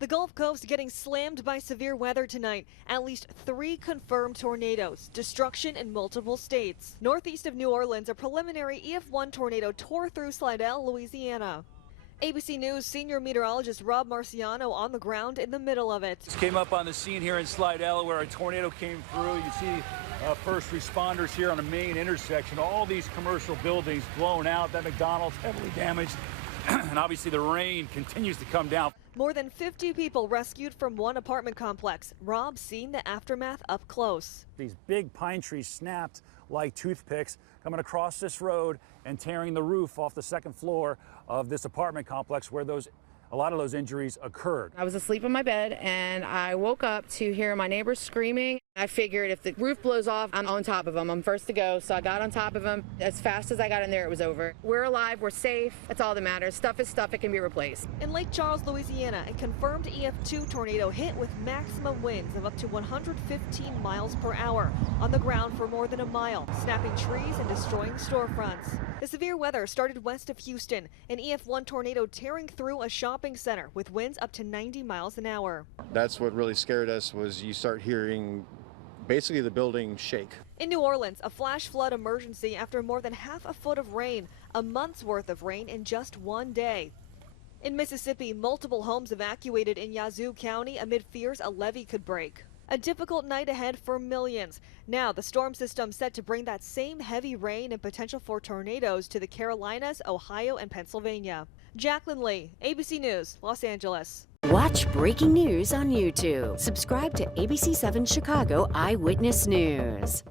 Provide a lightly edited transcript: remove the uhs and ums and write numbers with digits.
The Gulf Coast getting slammed by severe weather tonight. At least 3 confirmed tornadoes, destruction in multiple states. Northeast of New Orleans, a preliminary EF1 tornado tore through Slidell, Louisiana. ABC News senior meteorologist Rob Marciano on the ground in the middle of it. This came up on the scene here in Slidell where a tornado came through. You see first responders here on the main intersection. All these commercial buildings blown out. That McDonald's heavily damaged. And obviously the rain continues to come down. More than 50 people rescued from one apartment complex. Rob seen the aftermath up close. These big pine trees snapped like toothpicks coming across this road and tearing the roof off the second floor of this apartment complex where a lot of those injuries occurred. I was asleep in my bed and I woke up to hear my neighbors screaming. I figured if the roof blows off, I'm on top of them. I'm first to go, so I got on top of them. As fast as I got in there, it was over. We're alive, we're safe. That's all that matters. Stuff is stuff, it can be replaced. In Lake Charles, Louisiana, a confirmed EF2 tornado hit with maximum winds of up to 115 miles per hour on the ground for more than a mile, snapping trees and destroying storefronts. The severe weather started west of Houston, an EF1 tornado tearing through a shopping center with winds up to 90 miles an hour. That's what really scared us, was you start hearing basically the building shake. In New Orleans, a flash flood emergency after more than half a foot of rain, a month's worth of rain in just one day. In Mississippi, multiple homes evacuated in Yazoo County amid fears a levee could break. A difficult night ahead for millions. Now, the storm system set to bring that same heavy rain and potential for tornadoes to the Carolinas, Ohio, and Pennsylvania. Jacqueline Lee, ABC News, Los Angeles. Watch breaking news on YouTube. Subscribe to ABC7 Chicago Eyewitness News.